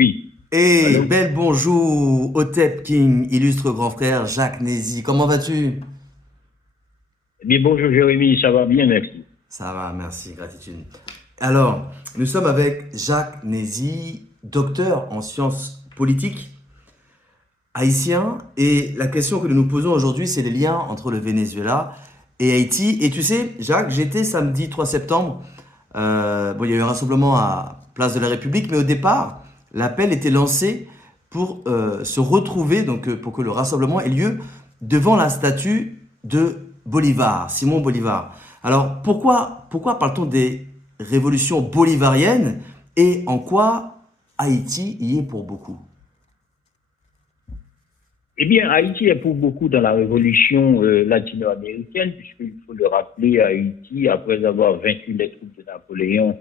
Oui. Et Allô? bel bonjour, Otep King, illustre grand frère Jacques Nézy. Comment vas-tu? Eh bien, bonjour Jérémy, ça va bien, merci. Ça va, merci, gratitude. Alors, nous sommes avec Jacques Nézy, docteur en sciences politiques, haïtien. Et la question que nous nous posons aujourd'hui, c'est les liens entre le Venezuela et Haïti. Et tu sais, Jacques, j'étais samedi 3 septembre. Bon, il y a eu un rassemblement à Place de la République, mais au départ, l'appel était lancé pour se retrouver, donc pour que le rassemblement ait lieu devant la statue de Bolivar, Simon Bolivar. Alors, pourquoi parle-t-on des révolutions bolivariennes et en quoi Haïti y est pour beaucoup? Eh bien, Haïti est pour beaucoup dans la révolution latino-américaine, puisqu'il faut le rappeler, Haïti, après avoir vaincu les troupes de Napoléon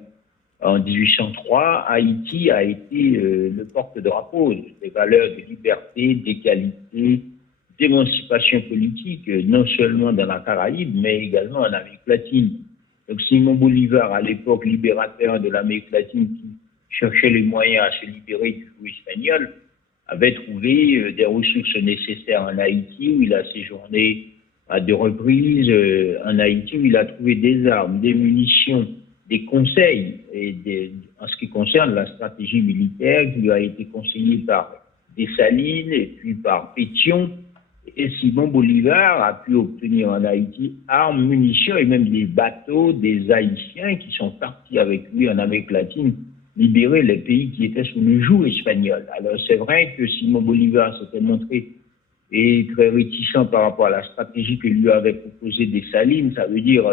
en 1803, Haïti a été le porte-drapeau des valeurs de liberté, d'égalité, d'émancipation politique, non seulement dans la Caraïbe, mais également en Amérique latine. Donc Simon Bolivar, à l'époque libérateur de l'Amérique latine, qui cherchait les moyens à se libérer du joug espagnol, avait trouvé des ressources nécessaires en Haïti, où il a séjourné à deux reprises en Haïti, où il a trouvé des armes, des munitions, des conseils en ce qui concerne la stratégie militaire qui lui a été conseillée par Dessalines et puis par Pétion. Et Simon Bolivar a pu obtenir en Haïti armes, munitions et même des bateaux des Haïtiens qui sont partis avec lui en Amérique latine libérer les pays qui étaient sous le joug espagnol. Alors c'est vrai que Simon Bolivar s'était montré et très réticent par rapport à la stratégie que lui avait proposée Dessalines. Ça veut dire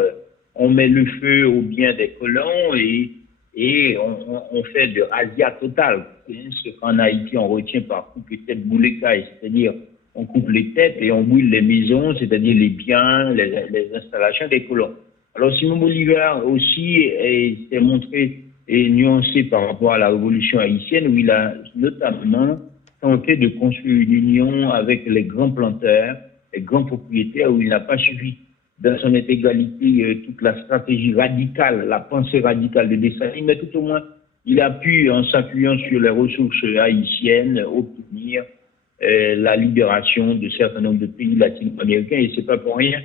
on met le feu au bien des colons et on fait de razzia totale. Ce qu'en Haïti on retient par coup que tête boulekaï, c'est-à-dire on coupe les têtes et on brûle les maisons, c'est-à-dire les biens, les installations des colons. Alors Simon Bolivar aussi s'est montré nuancé par rapport à la révolution haïtienne, où il a notamment tenté de construire une union avec les grands planteurs, les grands propriétaires, où il n'a pas suivi dans son intégralité toute la stratégie radicale, la pensée radicale de Dessalines, mais tout au moins, il a pu, en s'appuyant sur les ressources haïtiennes, obtenir la libération de certains nombres de pays latino-américains. Et c'est pas pour rien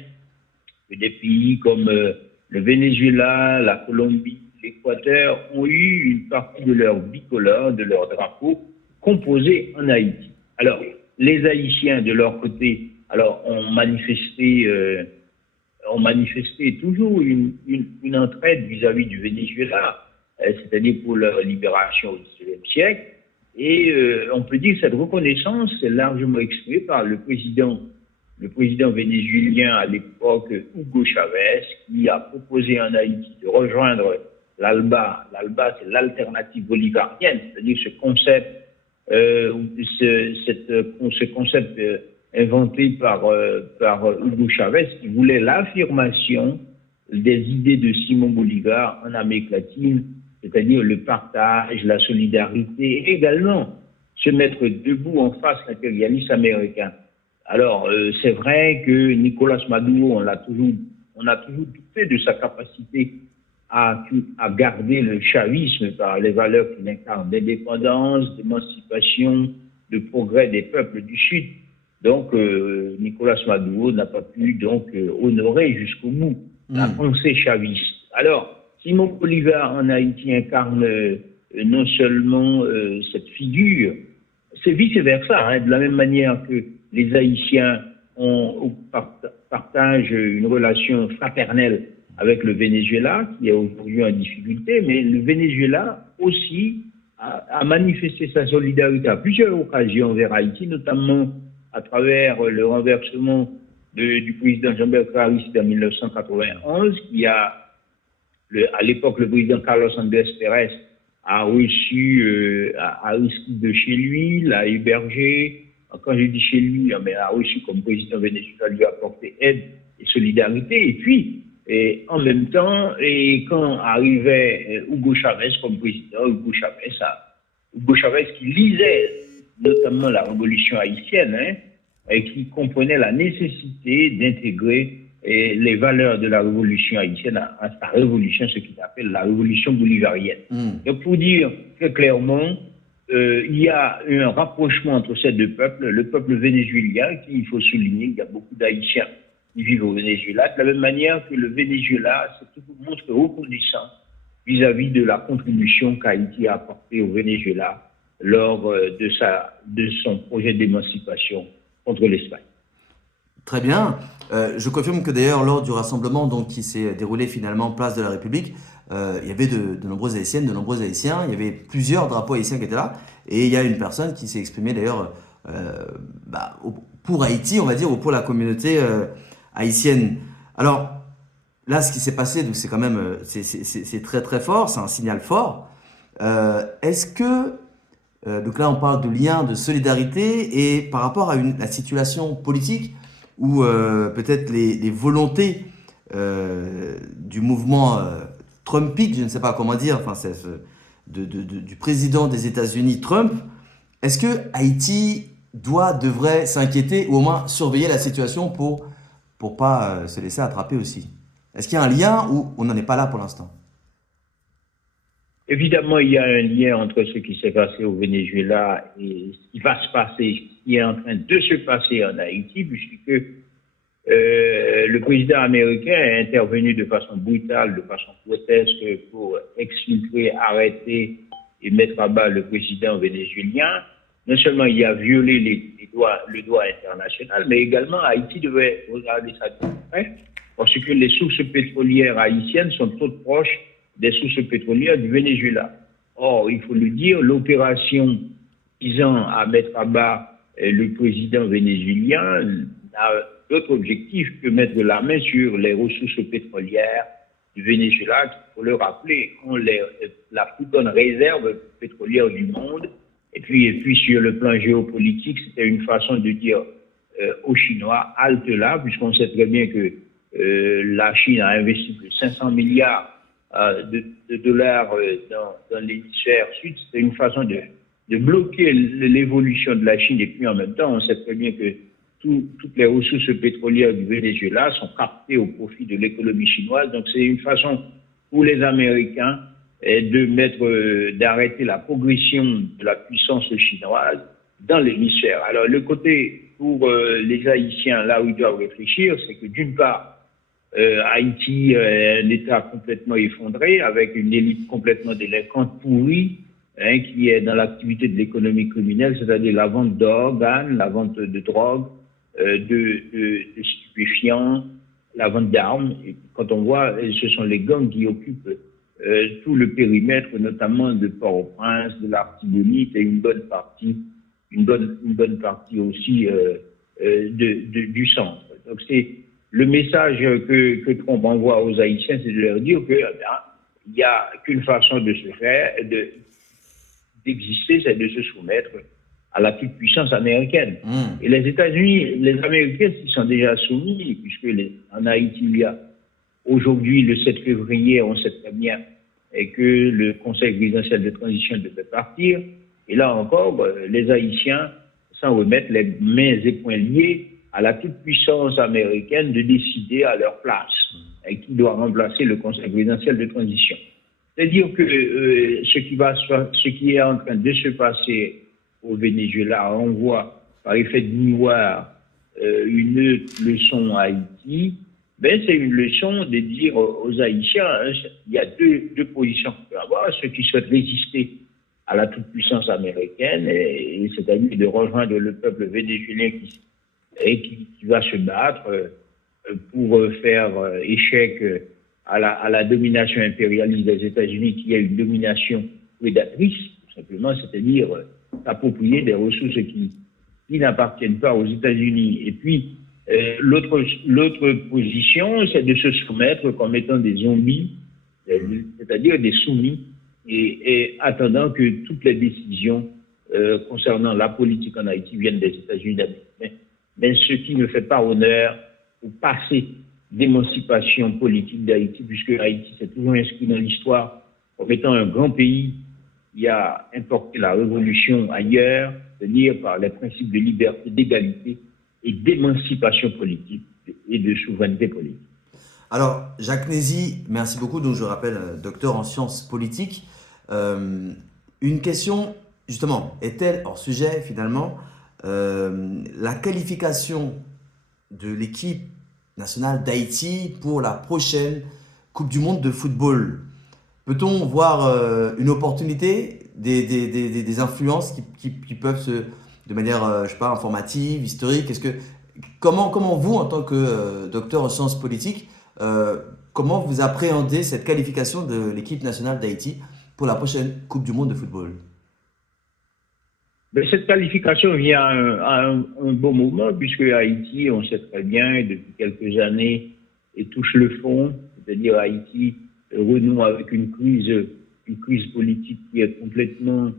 que des pays comme le Venezuela, la Colombie, l'Équateur ont eu une partie de leur bicolore, de leur drapeau, composé en Haïti. Alors, les Haïtiens, de leur côté, alors, ont manifesté toujours une entraide vis-à-vis du Venezuela, c'est-à-dire pour leur libération au XIXe siècle. Et on peut dire que cette reconnaissance est largement exprimée par le président vénézuélien à l'époque, Hugo Chavez, qui a proposé en Haïti de rejoindre l'ALBA. L'ALBA, c'est l'alternative bolivarienne, c'est-à-dire ce concept, ce concept inventé par Hugo Chavez, qui voulait l'affirmation des idées de Simon Bolivar en Amérique latine, c'est-à-dire le partage, la solidarité, et également se mettre debout en face de l'impérialisme américain. Alors, c'est vrai que Nicolas Maduro, on a toujours douté de sa capacité à garder le chavisme par les valeurs qu'il incarne, d'indépendance, d'émancipation, de progrès des peuples du Sud. Donc, Nicolas Maduro n'a pas pu donc honorer jusqu'au bout la pensée chaviste. Alors, Simon Bolivar en Haïti incarne non seulement cette figure, c'est vice-versa, hein, de la même manière que les Haïtiens partagent une relation fraternelle avec le Venezuela, qui est aujourd'hui en difficulté, mais le Venezuela aussi a manifesté sa solidarité à plusieurs occasions vers Haïti, notamment à travers le renversement du président Jean-Bertrand Aristide en 1991, qui à l'époque, le président Carlos Andrés Pérez a reçu de chez lui, l'a hébergé. Quand je dis chez lui, mais a reçu comme président vénézuélien, lui a apporté aide et solidarité. Et puis, en même temps, quand arrivait Hugo Chavez comme président, Hugo Chavez qui lisait notamment la révolution haïtienne, hein, et qui comprenait la nécessité d'intégrer les valeurs de la révolution haïtienne à sa révolution, ce qu'il appelle la révolution bolivarienne. Donc, pour dire très clairement, il y a un rapprochement entre ces deux peuples. Le peuple vénézuélien, qui, il faut souligner, il y a beaucoup d'Haïtiens qui vivent au Venezuela, de la même manière que le Venezuela se montre reconnaissant vis-à-vis de la contribution qu'Haïti a apportée au Venezuela lors de son projet d'émancipation contre l'Espagne. Très bien. Je confirme que d'ailleurs, lors du rassemblement donc, qui s'est déroulé finalement place de la République, il y avait de nombreuses Haïtiennes, de nombreux Haïtiens. Il y avait plusieurs drapeaux haïtiens qui étaient là. Et il y a une personne qui s'est exprimée d'ailleurs pour Haïti, on va dire, ou pour la communauté haïtienne. Alors, là, ce qui s'est passé, donc c'est quand même c'est très très fort, c'est un signal fort. Est-ce que, donc là, on parle de lien, de solidarité, et par rapport à la situation politique, ou peut-être les volontés du mouvement Trumpiste, je ne sais pas comment dire, enfin, du président des États-Unis Trump, est-ce que Haïti devrait s'inquiéter ou au moins surveiller la situation pour pas se laisser attraper aussi? Est-ce qu'il y a un lien ou on n'en est pas là pour l'instant? Évidemment, il y a un lien entre ce qui s'est passé au Venezuela et ce qui va se passer, ce qui est en train de se passer en Haïti, puisque le président américain est intervenu de façon brutale, de façon grotesque pour exfiltrer, arrêter et mettre à bas le président vénézuélien. Non seulement il a violé le droit international, mais également Haïti devait regarder ça de près, parce que les sources pétrolières haïtiennes sont trop proches des sources pétrolières du Venezuela. Or, il faut le dire, l'opération visant à mettre à bas le président vénézuélien n'a d'autre objectif que mettre la main sur les ressources pétrolières du Venezuela, qui, pour le rappeler, ont la plus grande réserve pétrolière du monde. Et puis sur le plan géopolitique, c'était une façon de dire aux Chinois, halte là, puisqu'on sait très bien que la Chine a investi plus de 500 milliards de dollars dans l'hémisphère sud. C'était une façon de bloquer l'évolution de la Chine. Et puis en même temps, on sait très bien que toutes les ressources pétrolières du Venezuela sont captées au profit de l'économie chinoise. Donc c'est une façon pour les Américains d'arrêter la progression de la puissance chinoise dans l'hémisphère. Alors le côté pour les Haïtiens, là où ils doivent réfléchir, c'est que d'une part, Haïti est un État complètement effondré, avec une élite complètement délinquante pourrie, qui est dans l'activité de l'économie criminelle, c'est-à-dire la vente d'organes, la vente de drogue, de stupéfiants, la vente d'armes. Et quand on voit, ce sont les gangs qui occupent tout le périmètre, notamment de Port-au-Prince, de l'Artibonite et une bonne partie aussi du centre. Donc c'est le message que Trump envoie aux Haïtiens, c'est de leur dire que il n'y a qu'une façon de se faire, d'exister, c'est de se soumettre à la toute-puissance américaine. Et les États-Unis, les Américains s'y sont déjà soumis, puisque en Haïti, il y a aujourd'hui, le 7 février, on sait très bien que le Conseil présidentiel de transition devait partir. Et là encore, les Haïtiens s'en remettent les mains et poings liés à la toute-puissance américaine de décider à leur place qui doit remplacer le Conseil présidentiel de transition. C'est-à-dire que ce qui est en train de se passer au Venezuela renvoie par effet de miroir une leçon à Haïti. C'est une leçon de dire aux Haïtiens, il y a deux positions qu'on peut avoir, ceux qui souhaitent résister à la toute-puissance américaine, et c'est-à-dire de rejoindre le peuple vénézuélien qui va se battre pour faire échec à la domination impérialiste des États-Unis, qui est une domination prédatrice, tout simplement, c'est-à-dire s'approprier des ressources qui n'appartiennent pas aux États-Unis. Et puis, l'autre position, c'est de se soumettre comme étant des zombies, c'est-à-dire des soumis, et attendant que toutes les décisions concernant la politique en Haïti viennent des États-Unis d'Amérique. Mais ce qui ne fait pas honneur au passé d'émancipation politique d'Haïti, puisque Haïti s'est toujours inscrit dans l'histoire comme étant un grand pays qui a importé la révolution ailleurs, c'est-à-dire par les principes de liberté, d'égalité et d'émancipation politique et de souveraineté politique. Alors, Jacques Nézy, merci beaucoup. Donc, je rappelle, docteur en sciences politiques. Une question justement, est-elle hors sujet finalement la qualification de l'équipe nationale d'Haïti pour la prochaine Coupe du Monde de football? Peut-on voir une opportunité, des influences qui peuvent de manière, je sais pas, informative, historique, comment vous, en tant que docteur en sciences politiques, euh, comment vous appréhendez cette qualification de l'équipe nationale d'Haïti pour la prochaine Coupe du Monde de football? Mais cette qualification vient à un bon moment, puisque Haïti, on sait très bien, depuis quelques années, et touche le fond, c'est-à-dire Haïti renoue avec une crise politique qui est complètement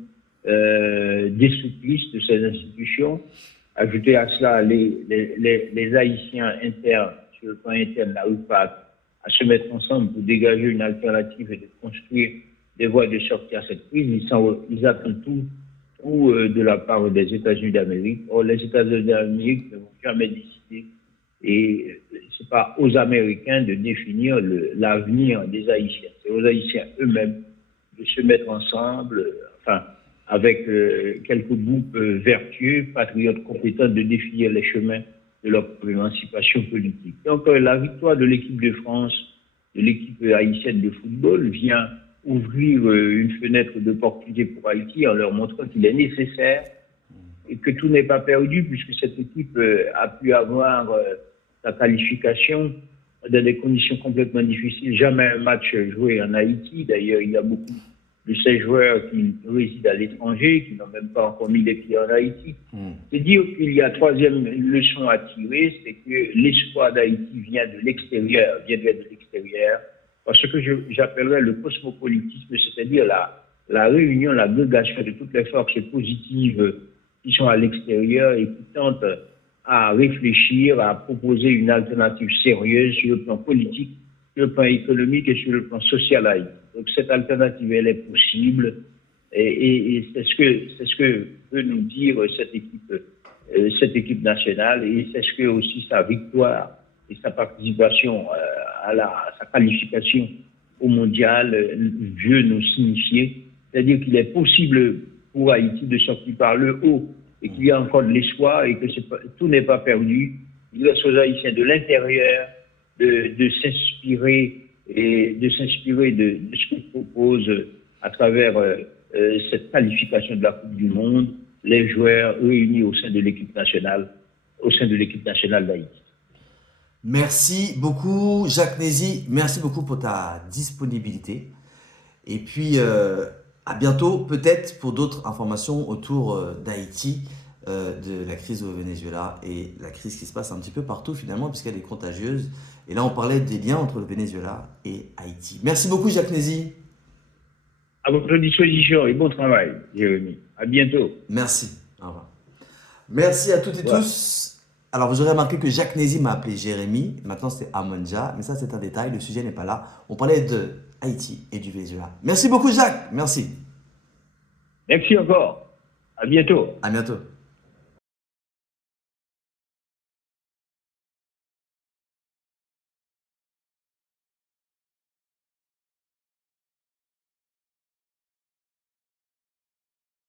destructrice de ses institutions. Ajouter à cela, les Haïtiens sur le plan interne, n'arrivent pas à se mettre ensemble pour dégager une alternative et de construire des voies de sortie à cette crise. Ils attendent tout ou de la part des États-Unis d'Amérique. Or, les États-Unis d'Amérique ne vont jamais décider et c'est pas aux Américains de définir l'avenir des Haïtiens. C'est aux Haïtiens eux-mêmes de se mettre ensemble, enfin, avec quelques groupes vertueux, patriotes compétents, de définir les chemins de leur émancipation politique. Donc, la victoire de l'équipe de France, de l'équipe haïtienne de football vient ouvrir une fenêtre d'opportunité pour Haïti en leur montrant qu'il est nécessaire et que tout n'est pas perdu puisque cette équipe a pu avoir sa qualification dans des conditions complètement difficiles. Jamais un match joué en Haïti. D'ailleurs, il y a beaucoup de ces joueurs qui résident à l'étranger, qui n'ont même pas encore mis les pieds en Haïti. C'est dire qu'il y a troisième leçon à tirer, c'est que l'espoir d'Haïti vient de l'extérieur, parce que j'appellerais le cosmopolitisme, c'est-à-dire la réunion, l'agrégation de toutes les forces positives qui sont à l'extérieur et qui tentent à réfléchir, à proposer une alternative sérieuse sur le plan politique, sur le plan économique et sur le plan social à Haïti. Donc cette alternative, elle est possible et c'est ce que veut nous dire cette équipe nationale et c'est ce que aussi sa victoire et sa participation à sa qualification au mondial veut nous signifier. C'est-à-dire qu'il est possible pour Haïti de sortir par le haut et qu'il y a encore de l'espoir et que tout n'est pas perdu. Il reste aux Haïtiens de l'intérieur de s'inspirer et de s'inspirer de ce qu'on propose à travers cette qualification de la Coupe du Monde, les joueurs réunis au sein de l'équipe nationale d'Haïti. Merci beaucoup, Jacques Nézy. Merci beaucoup pour ta disponibilité. Et puis, à bientôt, peut-être pour d'autres informations autour d'Haïti, de la crise au Venezuela et la crise qui se passe un petit peu partout finalement, puisqu'elle est contagieuse. Et là, on parlait des liens entre le Venezuela et Haïti. Merci beaucoup, Jacques Nézy. À votre disposition et bon travail, Jérémy. À bientôt. Merci. Au revoir. Merci à toutes et tous. Alors, vous aurez remarqué que Jacques Nézy m'a appelé Jérémy. Maintenant, c'est Amonja. Mais ça, c'est un détail. Le sujet n'est pas là. On parlait de Haïti et du Venezuela. Merci beaucoup, Jacques. Merci. Merci encore. À bientôt. À bientôt.